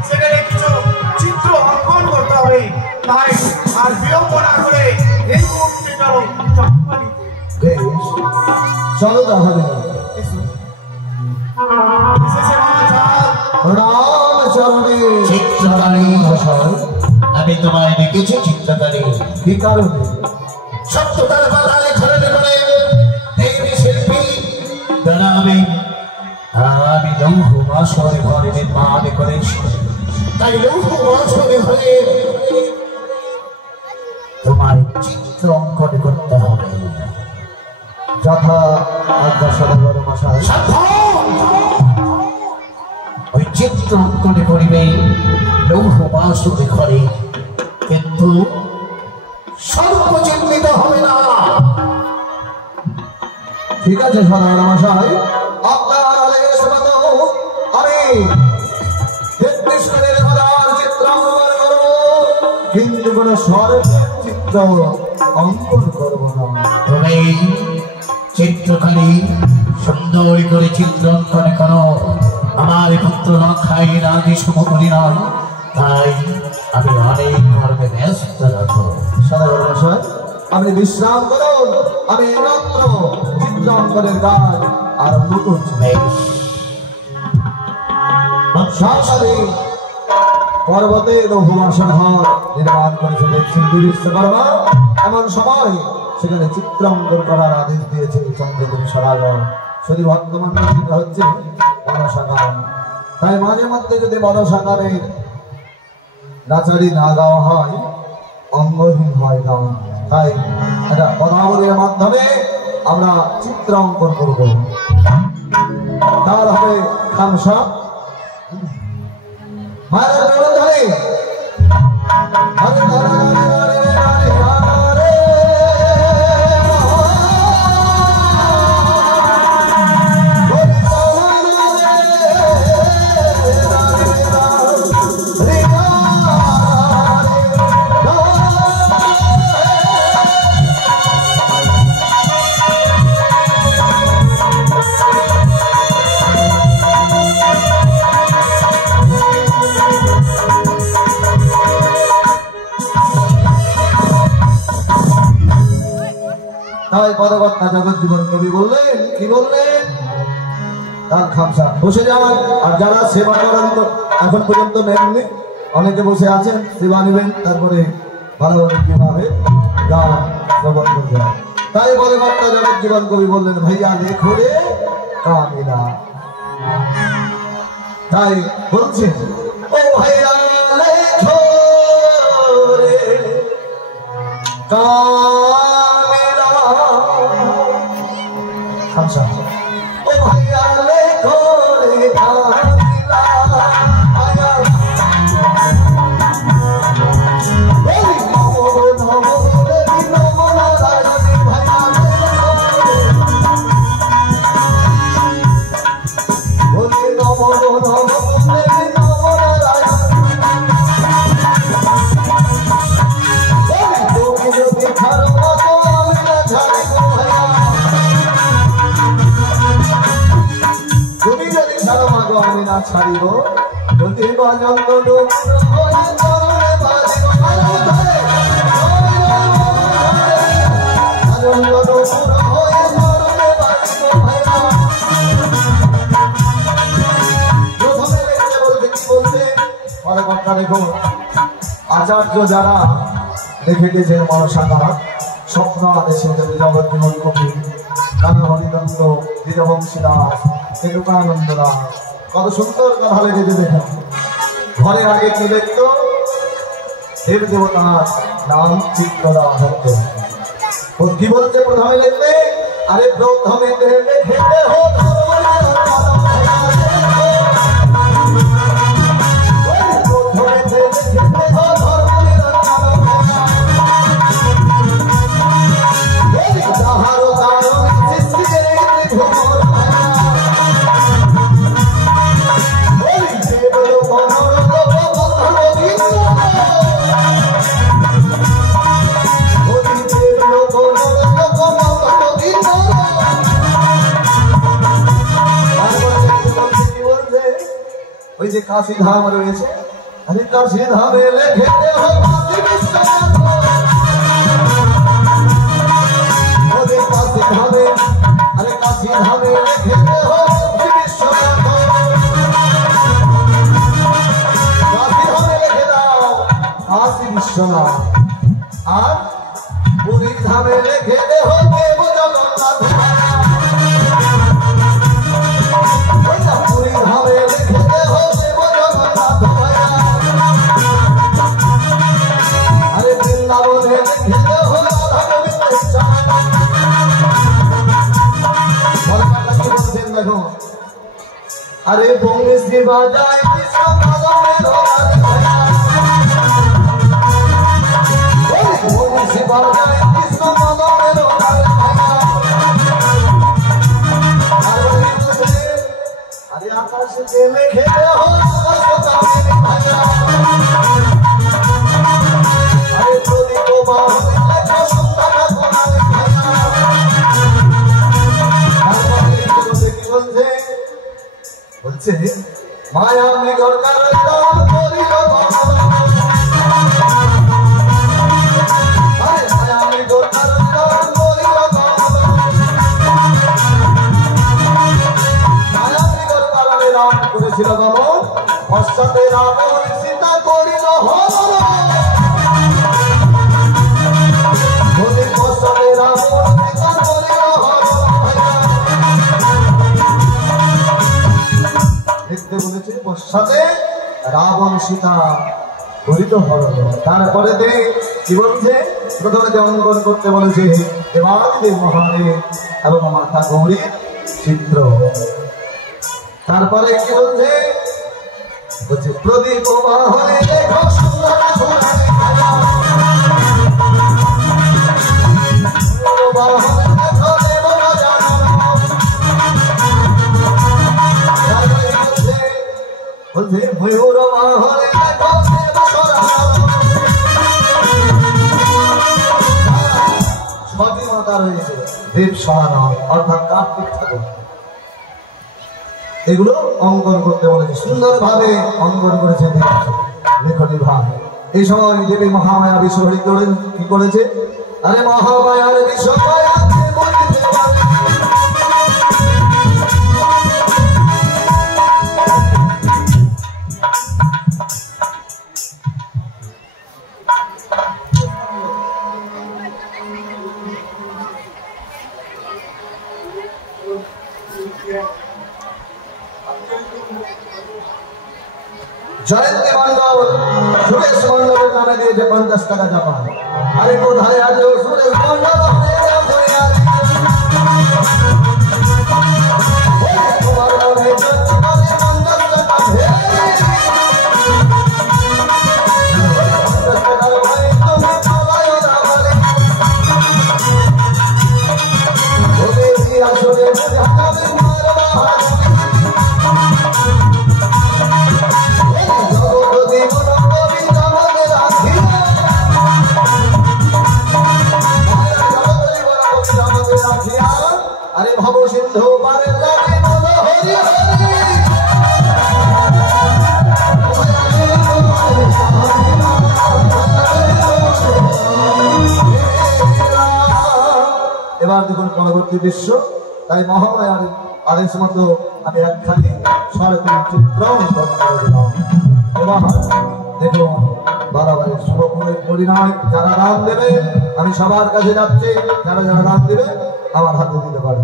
সেখানে কিছু চিত্র অঙ্কন করতে হবে। তাই আর বিলম্ব না করে এই মুহূর্তে চলো চম্পানিতে। বেশ চলো তাহলে। এসেছে বাবা চাঁদ। প্রণাম চরণে চিত্রকারী মশাই আমি তোমায় ডেকেছি চিত্রকারী। কি কারণে? সত্যতার বাধায় খরচ করে এই শিল্পী দ্বারা আমি লৌহ বাসরে ঘরে নির্মাণ করেছি। তাই লৌহ বাসরে ঘরে তোমার চিত্র অঙ্কন করতে হবে। যথা আজ্ঞা সদাগর মশাই। ওই চিত্র অঙ্কন করিবে লৌহ বাসরে ঘরে, কিন্তু সর্বচিহ্নিত হবে না। ঠিক আছে সদাগর মশাই, আপনার আদেশ মতো আমি 33 মিনিট হাজার চিত্র অঙ্কন করব, কিন্তু কোন স্বরের চিত্র অঙ্কন করব না। তুমি চিত্রকারী সুন্দর করে চিত্র অঙ্কন করো। আমার পুত্র রক্ষায় রাজি শুভ করি না, তাই আমি অনেক কর্মে ব্যস্ত রাখবো। সদাগর মশাই আপনি বিশ্রাম করুন, আমি মাত্র চিত্র অঙ্কনের কাজ আরম্ভ করছি। সরকারি পর্বতে লৌহবাসন ঘর নির্মাণ করেছে শিল্পী বিশ্বকর্মা। এমন সময় সেখানে চিত্র অঙ্কন করার আদেশ দিয়েছে চন্দ্রগুরি সদাগর। শুধু বর্তমান হচ্ছে বনসাগর, তাই মাঝে মধ্যে যদি বনসাগরের নাচারি না গাওয়া হয় অঙ্গহীন হয় গান। তাই এটা পদাবলীর মাধ্যমে আমরা চিত্র অঙ্কন করব। তার হবে খামসা মায়ের চরণ ধরে তাই পদকর্তা জগৎ জীবন কবি বললেন, কি বললেন? তার খামসা বসে যাওয়ার, আর যারা সেবা করার এখন পর্যন্ত নেননি অনেকে বসে আছেন, সেবা নেবেন, তারপরে ভালোভাবে কিভাবে গান শ্রবণ করবেন। তাই পদকর্তা জগৎ জীবন কবি বললেন, ভাইয়া লেখো রে কামিলা। তাই বলছেন, ও ভাইয়া লেখো রে খামসা, ও ভাইয়া লেখো রে কামিলা, আমি না ছাড়িব যদি ভজন করু আচার্য যারা দেখে গেছেন মনসাকার স্বপ্ন আদেশে জগৎ জীবন কবি কানা হরিদন্ত দীরবংশী দাস বিবেকানন্দ দাস কত সুন্দর কথা লেগেছে দেখেন। ঘরে আগে কি লিখত? দেব দেবতার নাম চিত্র দেওয়া হতো। কি বলছে প্রথমে লিখতে? আরে প্রথমে খেতে হতো ওই যে কাশী ধাম রয়েছে, আরে কাশী ধামে লেখেতে হয় কাশী বিশ্বনাথ, ওই কাশী ধামে, আরে কাশী ধামে লেখেতে হয় কাশী বিশ্বনাথ, কাশী ধামে লিখে দাও কাশী পুরী ধামে রেখে দেহ দেব জগন্নাথ পুরী ধামে রেখে দেহ দেব জগন্নাথ আরে বৃন্দাবনে রেখে দেহ রাধা গোবিন্দের চরণ। কি বলছেন দেখো, আরে বংশী বাজায় কৃষ্ণ কদমের বংশী বাজায় কৃষ্ণ কদমের আরে আকাশে মেঘে আরে প্রদীপ কি বলছে বলছে মায়া মৃগর কারণ করিল আরে মায়া মৃগর কারণ করিল মায়া মৃগর কারণে রাম করেছিল গমন পশ্চাতে রাবণ সীতা করিল হরণ পশ্চাতে রাবণ সীতা করিল হরণ দেখতে বলেছে পশ্চাতে রাবণ সীতা করিত হরণ। তারপরে কি বলছে প্রথমে যে অঙ্কন করতে বলেছে দেবাদিদেব মহাদেব এবং মাতা গৌরীর চিত্র। তারপরে কি বলছে বলছে প্রদীপ বাহনে দেখো সুন্দর সোনালি খেলা বাহনে দেখো দেব বলছে ময়ূর বাহনে দেখো দেব ছটি মাতা রয়েছে দেব সহানন অর্থাৎ কার্তিক ঠাকুর। এগুলো অঙ্কন করতে বলেছে, সুন্দরভাবে অঙ্কন করেছে লেখনী ভাগ। এই সময় দেবী মহামায়া বিশ্বহরি কি করেছে, আরে মহামায়ার বিশ্বমায়া জয়ন্তী মন্ডল সুরেশ মন্ডলের নামে দিয়েছে 50 টাকা জমা। আরে কোথায় আছো সুরেশ মন্ডল তোমার নামে 50 টাকা আসলে আরে ভব সিন্ধু পারে লাগে বল হরি হরি এবার দেখুন পরবর্তী দৃশ্য। তাই মহামায়ার আদেশ মতো আমি একখানি সরকারি চিত্র এবার দেখুন বারাবারের শুভমূলের পরিণয় যারা দান দেবে আমি সবার কাছে যাচ্ছি, যারা যারা দান দেবে আমার হাতে দিতে পারে।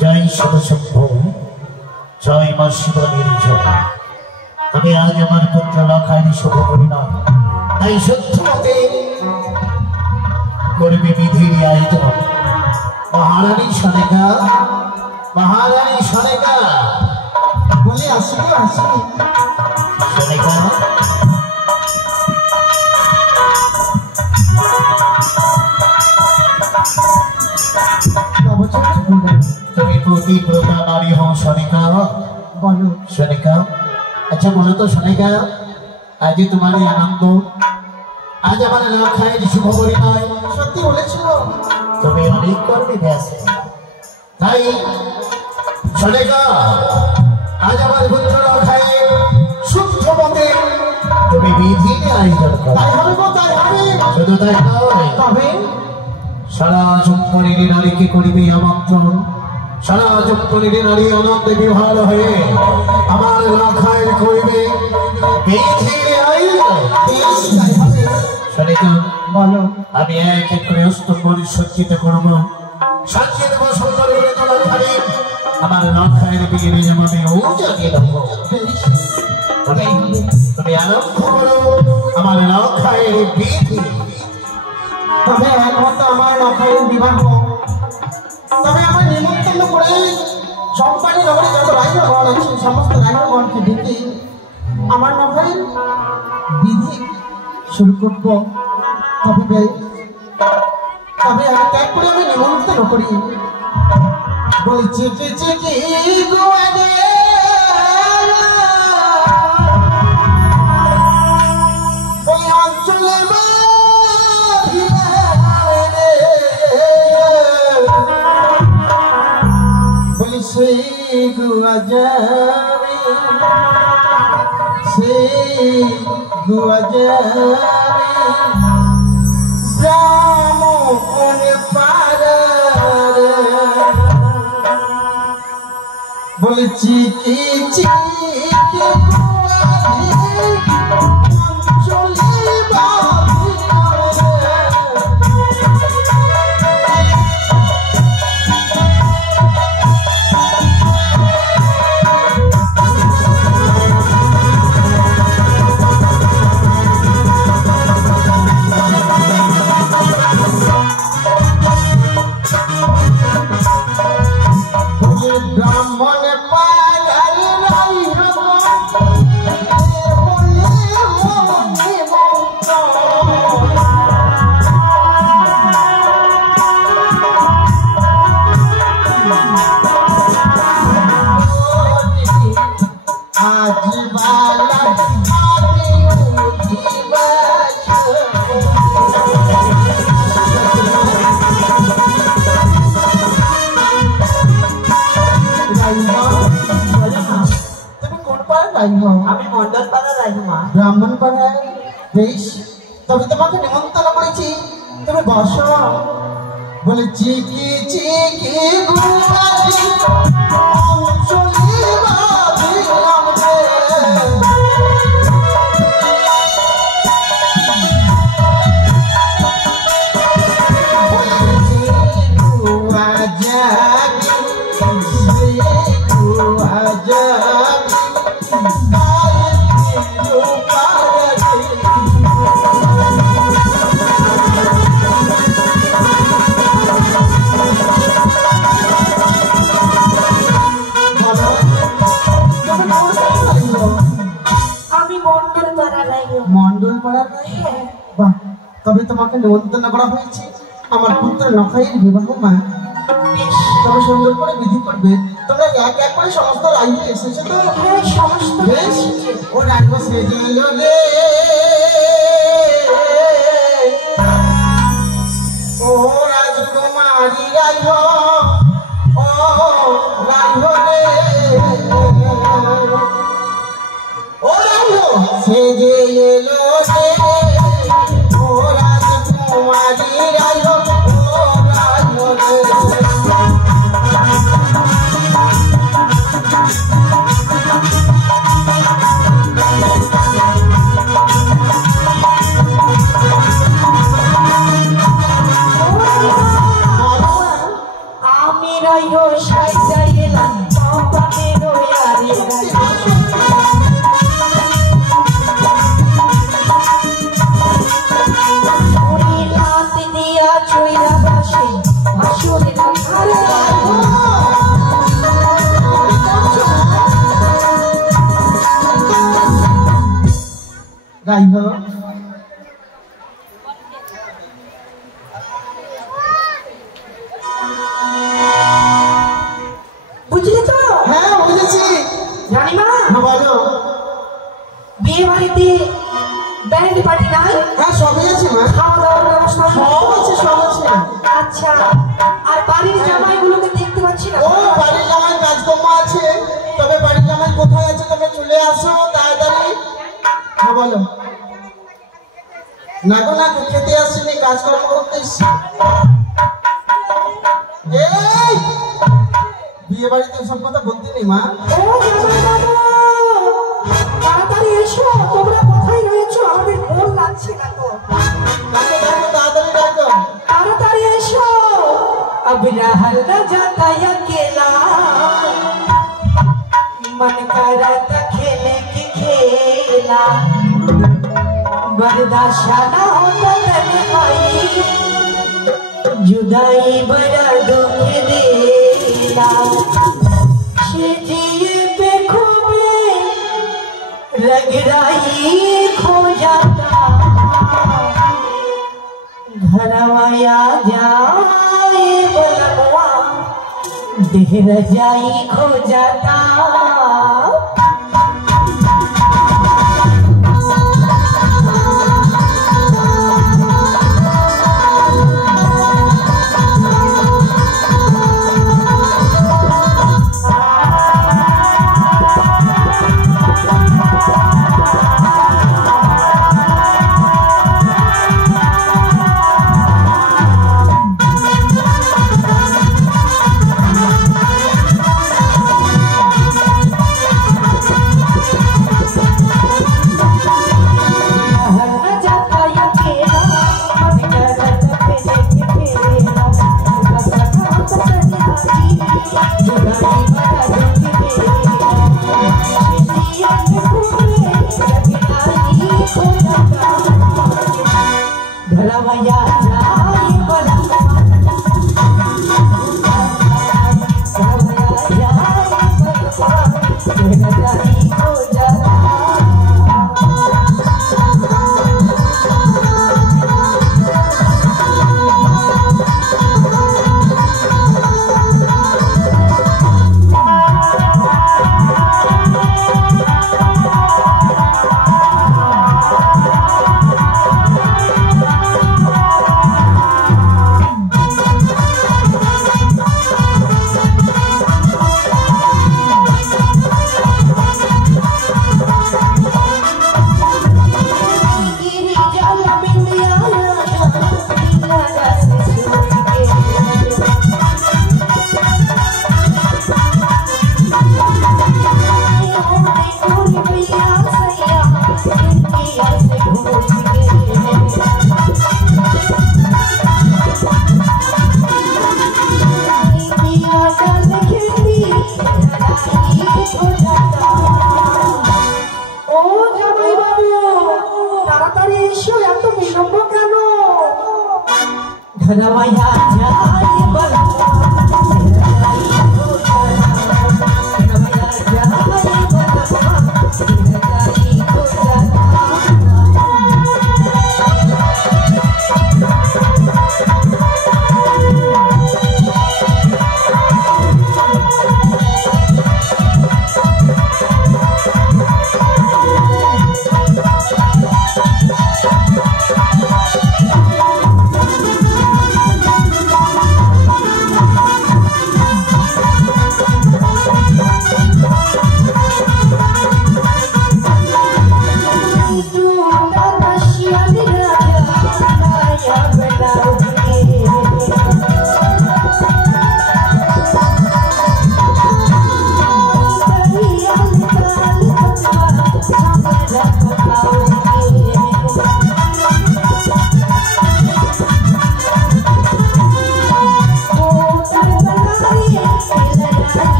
জয় সদসম্ভ, জয় মা শিবনীর জয়। আমি আজ আমার পুত্র লখাইনি শুভ পরিণয়, তাই সত্যমতে করবে বিধির আয়োজন। মহারানী সনেকা, মহারানী সনেকা বলে আসি আসি সনেকা তুমি প্রতিব্রতা নারী হও সনেকা। বলো সনেকা, আচ্ছা বলো তো সনেকা, আজ তোমার এই আনন্দ, আজ আমার লখাইয়ের শুভ পরিণয়, সত্যি বলেছ তুমি অনেক কর্মে ব্যস্ত, তাই সনেকা আজ আমার পুত্র লখাইয়ের শুদ্ধ মতে তুমি বিধির আয়োজন করো। তাই হবে গো, তাই হবে। শুধু তাই নয়, তবে সারা সম্পর্কের নারীকে করিবে আমন্ত্রণ। সারা যুক্তনির নারী আনন্দে বিভার হয়ে আমার রাখায় করিবে বলো আমি এক এক করে অস্তম্বরী সজ্জিত করবো সাজিয়ে দেবো সুন্দরী তোমার খালি আমার রাখায়ের বিয়ে নিয়ে আমি ও জানিয়ে দেবো তুমি আরম্ভ করো আমার রাখায়ের বিধি। তবে একমাত্র আমার রাখায়ের বিবাহ, তবে আমার নিমন্ত্রণ করে চম্পানি নগরে যত রাজগণ আছে সমস্ত রাজগণকে ডেকে আমার নগরের বিধি শুরু করব। তবে আমি ত্যাগ করে আমি নিমন্ত্রণ করি। বলি চিঠি চিঠি গোয়ানে ওই অঞ্চলে বলি সেই গোয়া যাবে, সেই গোয়া যাবে বলছি কি আমি মন্ডল পাড়া রাইমা। ব্রাহ্মণ পাড়ায় বেশ, তবে তোমাকে নিমন্ত্রণ করেছি, তুমি বসো। বলে চিকি চিকি গুয়ারি অঞ্চলি বাঁধিলাম রে। গুয়া যাবি, গুয়া যাবি মন্ডল পাড়ার বাহ, তবে তোমাকে নিমন্ত্রণ করা হয়েছে আমার পুত্র নখাইয়ের বিবাহ মা। তবে সুন্দর করে বিধি করবে। তোমরা এক এক করে সমস্ত রাজ্যে এসেছো তো? সমস্ত বেশ, ও রাজ্য সেজল রে, ও রাজকুমারী রাজ, ও রাজ রে, ও রাজ সেজে এলো রে, ও রাজকুমারী রাজ, ও রাজ রে। আমি রাইও সাইজা এলাম পাপাকে রইয়ারে ওরে লাত দিয়া চইরা বসে আসলে আরে গাইব বুঝলি তো? হ্যাঁ বুঝেছি। রানীমা, বলো। বিয়ে বাড়িতে ব্যান্ড পার্টি নাই? হ্যাঁ সবই আছে মা, খাওয়া দাওয়ার ব্যবস্থা সব আছে, সব আছে। আচ্ছা, আর বাড়ির জামাইগুলোকে দেখতে পাচ্ছি না। ও বাড়ির জামাই কাজকর্ম আছে, তবে বাড়ির জামাই কোথায় আছে তুমি চলে আসো তাড়াতাড়ি। হ্যাঁ বলো। না গো না, খেতে আসিনি, কাজকর্ম করতে এসছি। এই বিয়ে বাড়িতে সব কথা বলতে নেই মা। ও জামাই বাবু, তাড়াতাড়ি এসো, তোমরা কোথায় রয়েছো? আমাদের মন লাগছে না তো। তাড়াতাড়ি ডাকো। তাড়াতাড়ি এসো। अब रहा न जाता अकेला, मन करता खेले की खेला, बर्दाश्त ना होता तन्हाई, जुदाई बड़ा दुख देला, जिए पे खूबे रगड़ाई खो जाता, घरवाया जाए बलवा देर जाई खो जाता।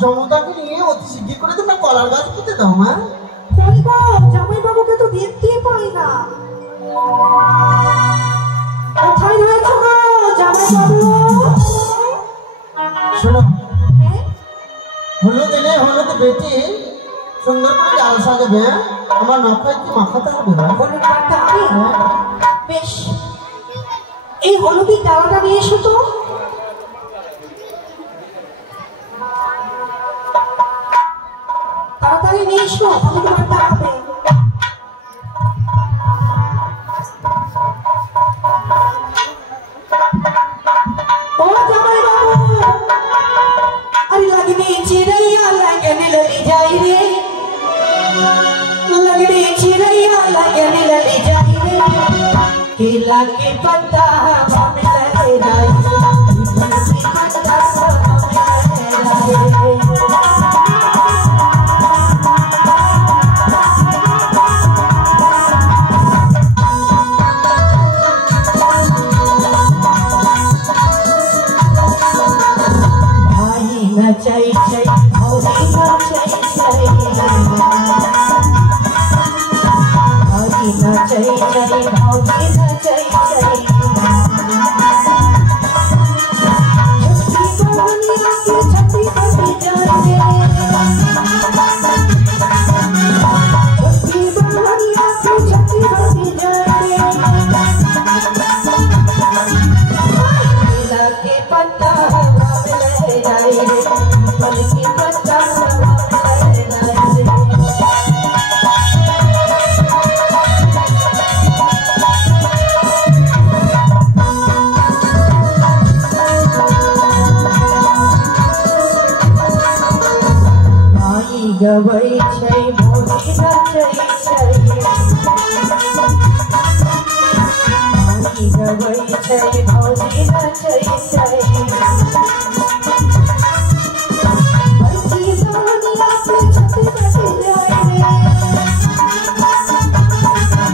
জমতাকে নিয়ে অতি শিগগির করে তোমরা কলার গাছ পুঁতে দাও মা। জামাই বাবুকে তো দেখতেই পাই না, কোথায় রয়েছে গো জামাই বাবু? শোনো, হলুদ এলে হলুদ বেটে সুন্দর করে ডাল সাজাবে। আমার নখায় কি মাখাতে হবে? হলুদ মাখতে হবে? বেশ, এই হলুদের ডালাটা নিয়ে এসো তো। তাড়াতাড়ি নিয়ে এসো, আমাকে মারতে হবে। ও জামাই বাবু, अरे लगने चिड़ैया लगने लली जाई रे, लगने चिड़ैया लगने लली जाई रे, केला के पत्ता हमें लगे जाई, तुलसी पत्ता हमें लगे चै चै हरि न चै चै हरि न चै चै हरि न चै चै छठी बहनिया की छठी बहनी जाए छठी बहनिया की छठी बहनी जाए केला के पत्ता ले जाए फल के पत्ता ले जाए आई गवई छै भोगी नचै छै आई गवई छै भोगी नचै छै